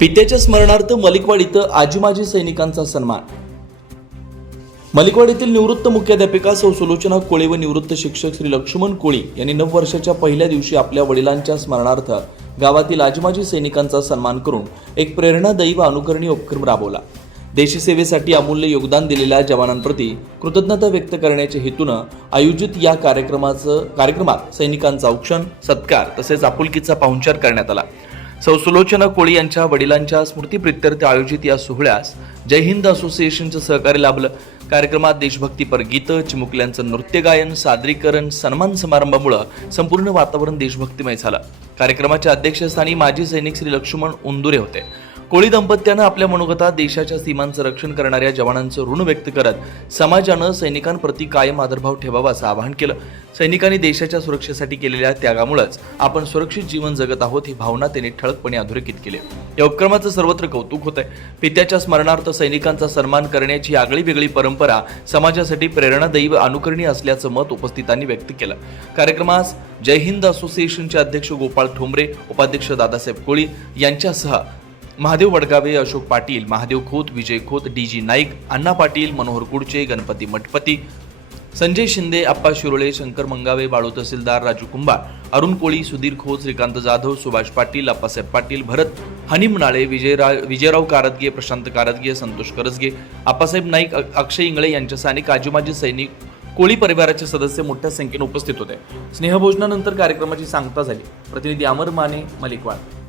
पित्याच्या स्मरणार्थ मलिकवाड इथं आजीमाजी सैनिकांचा सन्मान. मलिकवाड येथील निवृत्त मुख्याध्यापिका सौ सुलोचना कोळी व निवृत्त शिक्षक श्री लक्ष्मण कोळी यांनी नव वर्षाच्या पहिल्या दिवशी आपल्या वडिलांच्या स्मरणार्थ गावातील आजमाजी सैनिकांचा सन्मान करून एक प्रेरणादायी व अनुकरणीय उपक्रम राबवला. देशसेवेसाठी अमूल्य योगदान दिलेल्या जवानांप्रती कृतज्ञता व्यक्त करण्याच्या हेतूनं आयोजित या कार्यक्रमाचं कार्यक्रमात सैनिकांचा औक्षण सत्कार तसेच आपुलकीचा पाहुणचार करण्यात आला. सौ सुलोचना कोळी यांच्या वडिलांच्या स्मृतीप्रित्यर्थ आयोजित या सोहळ्यास जय हिंद असोसिएशनचं सहकार्य लाभलं. कार्यक्रमात देशभक्तीपर गीतं चिमुकल्यांचं नृत्य गायन सादरीकरण सन्मान समारंभामुळं संपूर्ण वातावरण देशभक्तिमय झालं. कार्यक्रमाच्या अध्यक्षस्थानी माजी सैनिक श्री लक्ष्मण उंदुरे होते. कोळी दंपत्यानं आपल्या मनोगतात देशाच्या सीमांचं रक्षण करणाऱ्या जवानांचं ऋण व्यक्त करत समाजानं सैनिकांप्रती कायम आदरभाव ठेवावा असं आवाहन केलं. सैनिकांनी देशाच्या सुरक्षेसाठी केलेल्या त्यागामुळेच आपण सुरक्षित जीवन जगत आहोत ही भावना त्यांनी ठळकपणे अधोरेखित केली. या उपक्रमाचं सर्वत्र कौतुक होत आहे पित्याच्या स्मरणार्थ सैनिकांचा सन्मान करण्याची आगळी वेगळी परंपरा समाजासाठी प्रेरणादायी व अनुकरणीय असल्याचं मत उपस्थितांनी व्यक्त केलं. कार्यक्रमास जय हिंद असोसिएशनचे अध्यक्ष गोपाळ ठोंबरे उपाध्यक्ष दादासाहेब कोळी यांच्यासह महादेव वडगावे अशोक पाटील महादेव खोत विजय खोत डी जी नाईक अण्णा पाटील मनोहर कुडचे गणपती मठपती संजय शिंदे आप्पा शिरोळे शंकर मंगावे बाळू तहसीलदार राजू कुंभार अरुण कोळी सुधीर खोत श्रीकांत जाधव सुभाष पाटील अप्पासाहेब पाटील भरत हनीमनाळे विजयरा विजयराव कारदगे प्रशांत कारदगे संतोष करजगे आप्पासाहेब नाईक अक्षय इंगळे यांच्यासह अनेक आजूमाजी सैनिक कोळी परिवाराचे सदस्य मोठ्या संख्येने उपस्थित होते. स्नेहभोजनानंतर कार्यक्रमाची सांगता झाली. प्रतिनिधी अमर माने मलिकवाड